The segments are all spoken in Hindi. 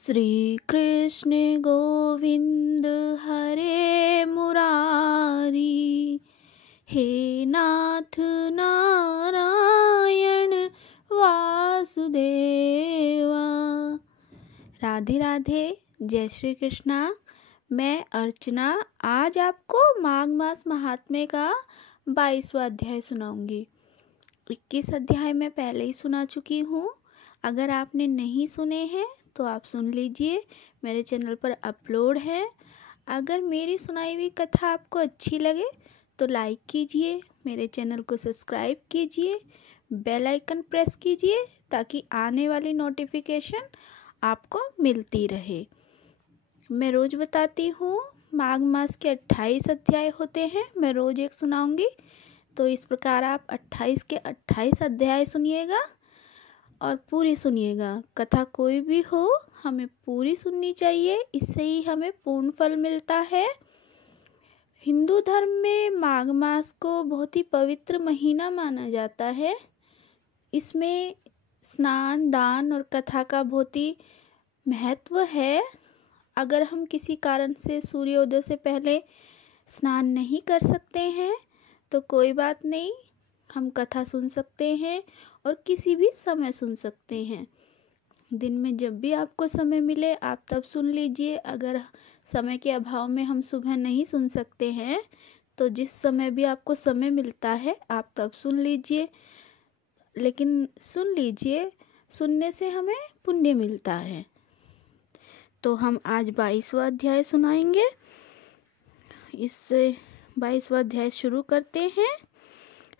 श्री कृष्ण गोविंद हरे मुरारी, हे नाथ नारायण वासुदेवा। राधे राधे, जय श्री कृष्णा। मैं अर्चना आज आपको माघ मास महात्म्य का 22वां अध्याय सुनाऊंगी। 21 अध्याय मैं पहले ही सुना चुकी हूँ। अगर आपने नहीं सुने हैं तो आप सुन लीजिए, मेरे चैनल पर अपलोड है। अगर मेरी सुनाई हुई कथा आपको अच्छी लगे तो लाइक कीजिए, मेरे चैनल को सब्सक्राइब कीजिए, बेल आइकन प्रेस कीजिए ताकि आने वाली नोटिफिकेशन आपको मिलती रहे। मैं रोज़ बताती हूँ, माघ मास के 28 अध्याय होते हैं, मैं रोज़ एक सुनाऊंगी। तो इस प्रकार आप 28 के 28 अध्याय सुनिएगा और पूरी सुनिएगा। कथा कोई भी हो, हमें पूरी सुननी चाहिए, इससे ही हमें पूर्ण फल मिलता है। हिंदू धर्म में माघ मास को बहुत ही पवित्र महीना माना जाता है। इसमें स्नान, दान और कथा का बहुत ही महत्व है। अगर हम किसी कारण से सूर्योदय से पहले स्नान नहीं कर सकते हैं तो कोई बात नहीं, हम कथा सुन सकते हैं और किसी भी समय सुन सकते हैं। दिन में जब भी आपको समय मिले आप तब सुन लीजिए। अगर समय के अभाव में हम सुबह नहीं सुन सकते हैं तो जिस समय भी आपको समय मिलता है आप तब सुन लीजिए, लेकिन सुन लीजिए, सुनने से हमें पुण्य मिलता है। तो हम आज 22वां अध्याय सुनाएंगे। इससे 22वां अध्याय शुरू करते हैं।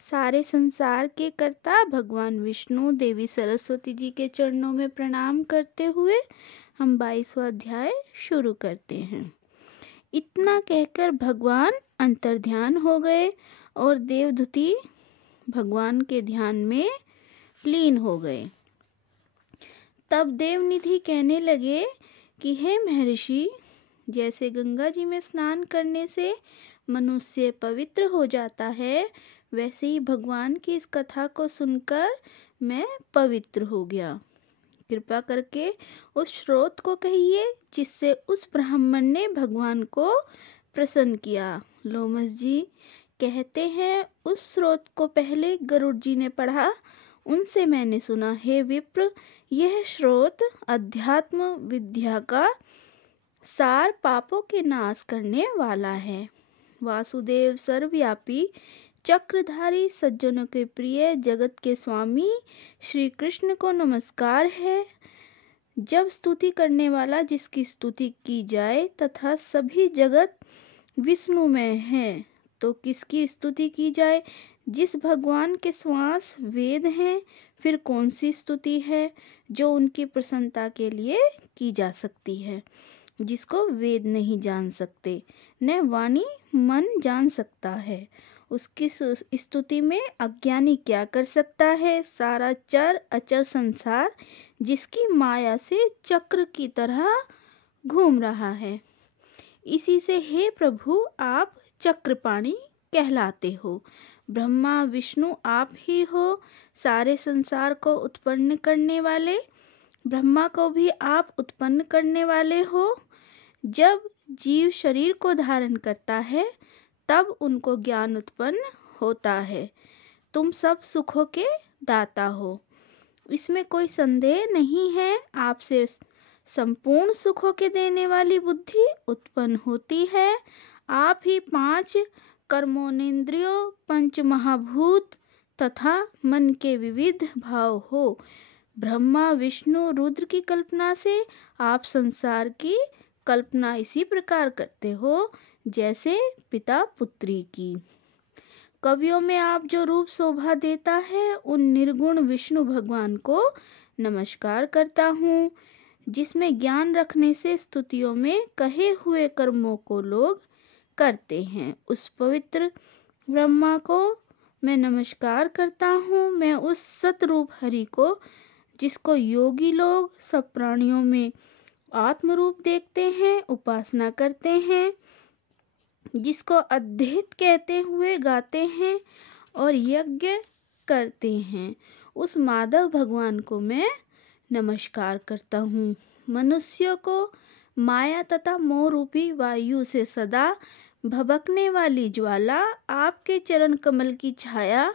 सारे संसार के कर्ता भगवान विष्णु देवी सरस्वती जी के चरणों में प्रणाम करते हुए हम 22वां अध्याय शुरू करते हैं। इतना कहकर भगवान अंतर्ध्यान हो गए और देवदूती भगवान के ध्यान में लीन हो गए। तब देवनिधि कहने लगे कि हे महर्षि, जैसे गंगा जी में स्नान करने से मनुष्य पवित्र हो जाता है, वैसे ही भगवान की इस कथा को सुनकर मैं पवित्र हो गया। कृपा करके उस स्रोत को कहिए जिससे उस ब्राह्मण ने भगवान को प्रसन्न किया। लोमस जी कहते हैं, उस स्रोत को पहले गरुड़ जी ने पढ़ा, उनसे मैंने सुना। हे विप्र, यह स्रोत अध्यात्म विद्या का सार, पापों के नाश करने वाला है। वासुदेव सर्वव्यापी चक्रधारी सज्जनों के प्रिय जगत के स्वामी श्री कृष्ण को नमस्कार है। जब स्तुति करने वाला जिसकी स्तुति की जाए तथा सभी जगत विष्णुमय है, तो किसकी स्तुति की जाए? जिस भगवान के श्वास वेद हैं, फिर कौन सी स्तुति है जो उनकी प्रसन्नता के लिए की जा सकती है? जिसको वेद नहीं जान सकते, न वाणी मन जान सकता है, उसकी स्तुति में अज्ञानी क्या कर सकता है? सारा चर अचर संसार जिसकी माया से चक्र की तरह घूम रहा है, इसी से हे प्रभु आप चक्रपाणी कहलाते हो। ब्रह्मा विष्णु आप ही हो, सारे संसार को उत्पन्न करने वाले। ब्रह्मा को भी आप उत्पन्न करने वाले हो। जब जीव शरीर को धारण करता है तब उनको ज्ञान उत्पन्न होता है। तुम सब सुखों के दाता हो, इसमें कोई संदेह नहीं है। आपसे संपूर्ण सुखों के देने वाली बुद्धि उत्पन्न होती है। आप ही 5 कर्मोनेन्द्रियों, 5 महाभूत तथा मन के विविध भाव हो। ब्रह्मा विष्णु रुद्र की कल्पना से आप संसार की कल्पना इसी प्रकार करते हो जैसे पिता पुत्री की। कवियों में आप जो रूप शोभा देता है, उन निर्गुण विष्णु भगवान को नमस्कार करता हूँ, जिसमें ज्ञान रखने से स्तुतियों में कहे हुए कर्मों को लोग करते हैं। उस पवित्र ब्रह्मा को मैं नमस्कार करता हूँ। मैं उस सतरूप हरि को, जिसको योगी लोग सब प्राणियों में आत्मरूप देखते हैं, उपासना करते हैं, जिसको अद्वैत कहते हुए गाते हैं और यज्ञ करते हैं, उस माधव भगवान को मैं नमस्कार करता हूँ। मनुष्य को माया तथा मोह रूपी वायु से सदा भभकने वाली ज्वाला आपके चरण कमल की छाया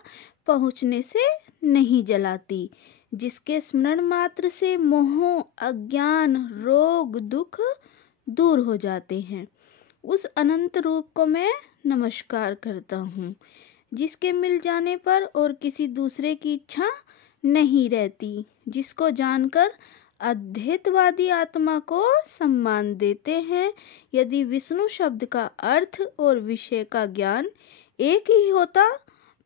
पहुँचने से नहीं जलाती, जिसके स्मरण मात्र से मोह, अज्ञान, रोग, दुख दूर हो जाते हैं। उस अनंत रूप को मैं नमस्कार करता हूँ, जिसके मिल जाने पर और किसी दूसरे की इच्छा नहीं रहती, जिसको जानकर अद्वैतवादी आत्मा को सम्मान देते हैं। यदि विष्णु शब्द का अर्थ और विषय का ज्ञान एक ही होता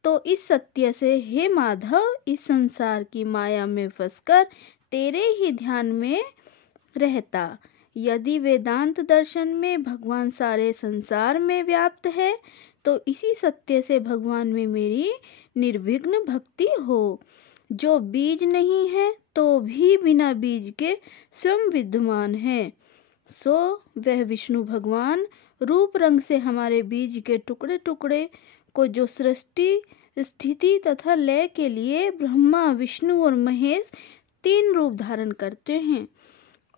तो इस सत्य से, हे माधव, इस संसार की माया में फंसकर तेरे ही ध्यान में रहता। यदि वेदांत दर्शन में भगवान सारे संसार में व्याप्त है तो इसी सत्य से भगवान में मेरी निर्विघ्न भक्ति हो। जो बीज नहीं है तो भी बिना बीज के स्वयं विद्यमान है, सो वह विष्णु भगवान रूप रंग से हमारे बीज के टुकड़े टुकड़े को जो सृष्टि, स्थिति तथा लय के लिए ब्रह्मा, विष्णु और महेश 3 रूप धारण करते हैं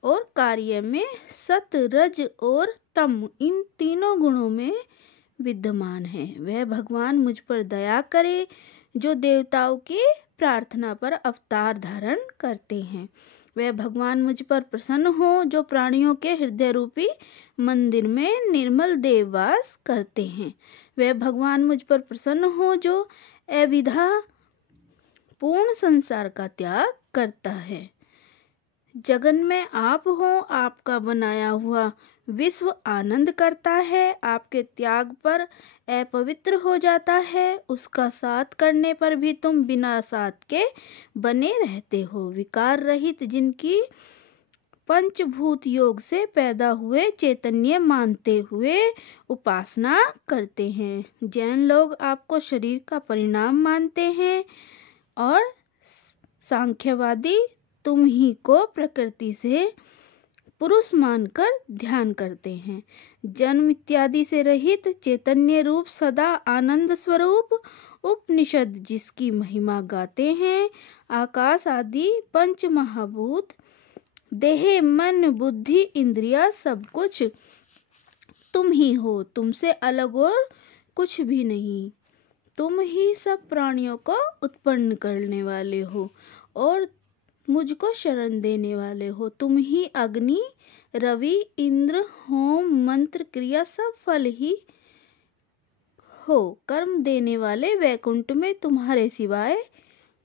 और कार्य में सत, रज और तम, इन तीनों गुणों में विद्यमान है, वह भगवान मुझ पर दया करे जो देवताओं की प्रार्थना पर अवतार धारण करते हैं। वह भगवान मुझ पर प्रसन्न हो जो प्राणियों के हृदय रूपी मंदिर में निर्मल देववास करते हैं। वह भगवान मुझ पर प्रसन्न हो जो अविद्या पूर्ण संसार का त्याग करता है। जगन में आप हो, आपका बनाया हुआ विश्व आनंद करता है, आपके त्याग पर अपवित्र हो जाता है, उसका साथ करने पर भी तुम बिना साथ के बने रहते हो। विकार रहित जिनकी पंचभूत योग से पैदा हुए चैतन्य मानते हुए उपासना करते हैं। जैन लोग आपको शरीर का परिणाम मानते हैं और सांख्यवादी तुम ही को प्रकृति से पुरुष मानकर ध्यान करते हैं। जन्म इत्यादि से रहित चैतन्य रूप सदा आनंद स्वरूप उपनिषद जिसकी महिमा गाते हैं। आकाश आदि पंच महाभूत, देह, मन, बुद्धि, इंद्रिया सब कुछ तुम ही हो, तुमसे अलग और कुछ भी नहीं। तुम ही सब प्राणियों को उत्पन्न करने वाले हो और मुझको शरण देने वाले हो। तुम ही अग्नि, रवि, इंद्र, होम, मंत्र, क्रिया सब फल ही हो। कर्म देने वाले वैकुंठ में तुम्हारे सिवाय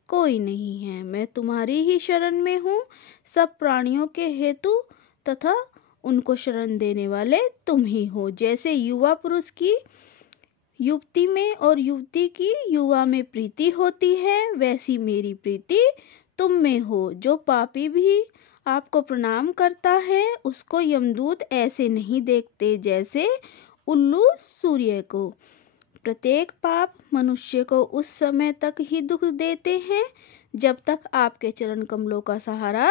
कोई नहीं है। मैं तुम्हारी ही शरण में हूँ। सब प्राणियों के हेतु तथा उनको शरण देने वाले तुम ही हो। जैसे युवा पुरुष की युवती में और युवती की युवा में प्रीति होती है, वैसी मेरी प्रीति तुम में हो। जो पापी भी आपको प्रणाम करता है उसको यमदूत ऐसे नहीं देखते जैसे उल्लू सूर्य को। प्रत्येक पाप मनुष्य को उस समय तक ही दुख देते हैं जब तक आपके चरण कमलों का सहारा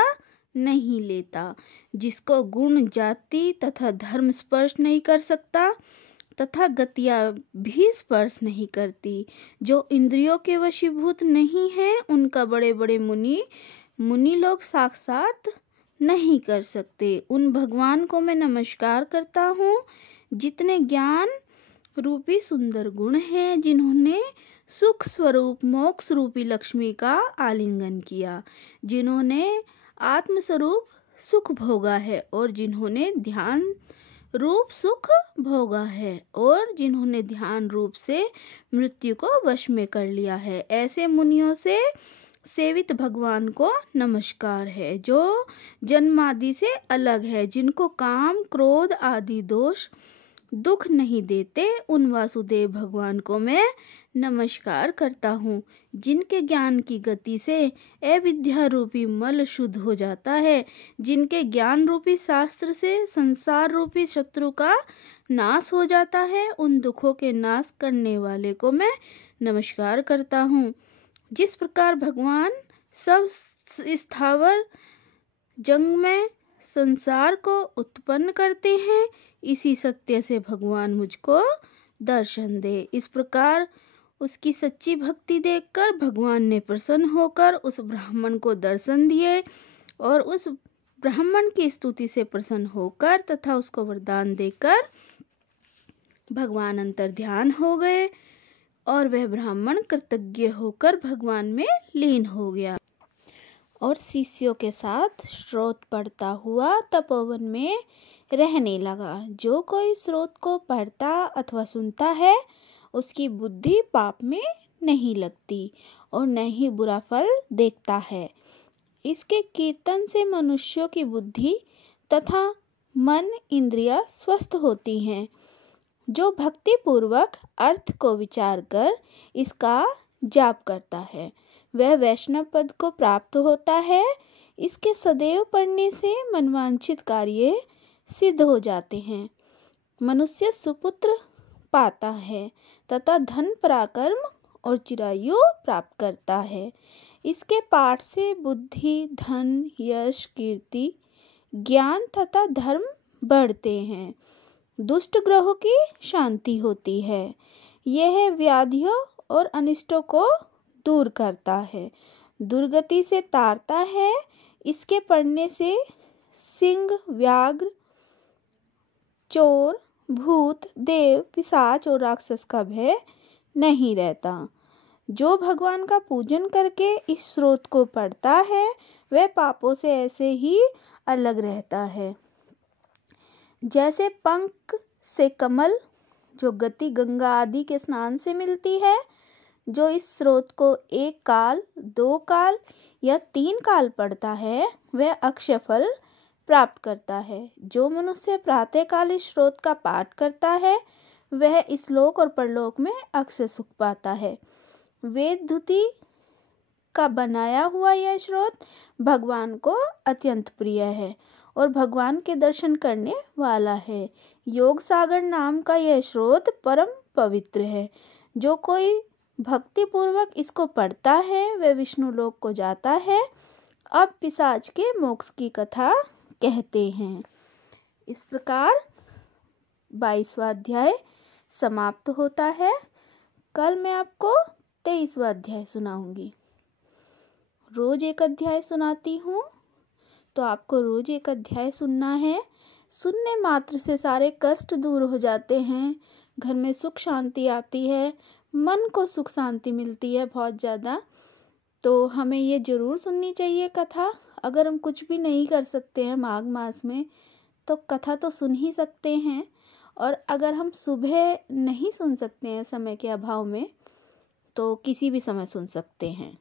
नहीं लेता। जिसको गुण, जाति तथा धर्म स्पर्श नहीं कर सकता तथा गतियाँ भी स्पर्श नहीं करती, जो इंद्रियों के वशीभूत नहीं हैं, उनका बड़े बड़े मुनि लोग साक्षात नहीं कर सकते। उन भगवान को मैं नमस्कार करता हूँ जितने ज्ञान रूपी सुंदर गुण हैं, जिन्होंने सुख स्वरूप मोक्ष रूपी लक्ष्मी का आलिंगन किया, जिन्होंने आत्मस्वरूप सुख भोगा है और जिन्होंने ध्यान रूप सुख भोगा है और जिन्होंने ध्यान रूप से मृत्यु को वश में कर लिया है। ऐसे मुनियों से सेवित भगवान को नमस्कार है जो जन्मादि से अलग है, जिनको काम, क्रोध आदि दोष दुख नहीं देते। उन वासुदेव भगवान को मैं नमस्कार करता हूँ, जिनके ज्ञान की गति से अविद्या रूपी मल शुद्ध हो जाता है, जिनके ज्ञान रूपी शास्त्र से संसार रूपी शत्रु का नाश हो जाता है। उन दुखों के नाश करने वाले को मैं नमस्कार करता हूँ। जिस प्रकार भगवान सब स्थावर जंगमय संसार को उत्पन्न करते हैं, इसी सत्य से भगवान मुझको दर्शन दे। इस प्रकार उसकी सच्ची भक्ति देखकर भगवान ने प्रसन्न होकर उस ब्राह्मण को दर्शन दिए और उस ब्राह्मण की स्तुति से प्रसन्न होकर तथा उसको वरदान देकर भगवान अंतर ध्यान हो गए और वह ब्राह्मण कृतज्ञ होकर भगवान में लीन हो गया और शिष्यों के साथ स्रोत पढ़ता हुआ तपोवन में रहने लगा। जो कोई स्रोत को पढ़ता अथवा सुनता है उसकी बुद्धि पाप में नहीं लगती और न ही बुरा फल देखता है। इसके कीर्तन से मनुष्यों की बुद्धि तथा मन इंद्रियां स्वस्थ होती हैं। जो भक्ति पूर्वक अर्थ को विचार कर इसका जाप करता है वह वैष्णव पद को प्राप्त होता है। इसके सदैव पढ़ने से मनवांछित कार्य सिद्ध हो जाते हैं। मनुष्य सुपुत्र पाता है तथा धन पराक्रम और चिरायु प्राप्त करता है। इसके पाठ से बुद्धि, धन, यश, कीर्ति, ज्ञान तथा धर्म बढ़ते हैं। दुष्ट ग्रहों की शांति होती है। यह व्याधियों और अनिष्टों को दूर करता है, दुर्गति से तारता है। इसके पढ़ने से सिंह, व्याघ्र, चोर, भूत, देव, पिशाच और राक्षस का भय नहीं रहता। जो भगवान का पूजन करके इस स्रोत को पढ़ता है वह पापों से ऐसे ही अलग रहता है जैसे पंख से कमल, जो गति गंगा आदि के स्नान से मिलती है। जो इस स्रोत को 1 काल, 2 काल या 3 काल पढ़ता है वह अक्षय फल प्राप्त करता है। जो मनुष्य प्रातः काल इस स्रोत का पाठ करता है वह इस लोक और परलोक में अक्षय सुख पाता है। वेद धुति का बनाया हुआ यह स्रोत भगवान को अत्यंत प्रिय है और भगवान के दर्शन करने वाला है। योग सागर नाम का यह स्रोत परम पवित्र है। जो कोई भक्ति पूर्वक इसको पढ़ता है वह विष्णु लोक को जाता है। अब पिशाच के मोक्ष की कथा कहते हैं। इस प्रकार 22वां अध्याय समाप्त होता है। कल मैं आपको 23वां अध्याय सुनाऊंगी। रोज एक अध्याय सुनाती हूँ तो आपको रोज एक अध्याय सुनना है। सुनने मात्र से सारे कष्ट दूर हो जाते हैं, घर में सुख शांति आती है, मन को सुख शांति मिलती है बहुत ज़्यादा। तो हमें ये ज़रूर सुननी चाहिए कथा। अगर हम कुछ भी नहीं कर सकते हैं माघ मास में तो कथा तो सुन ही सकते हैं। और अगर हम सुबह नहीं सुन सकते हैं समय के अभाव में तो किसी भी समय सुन सकते हैं।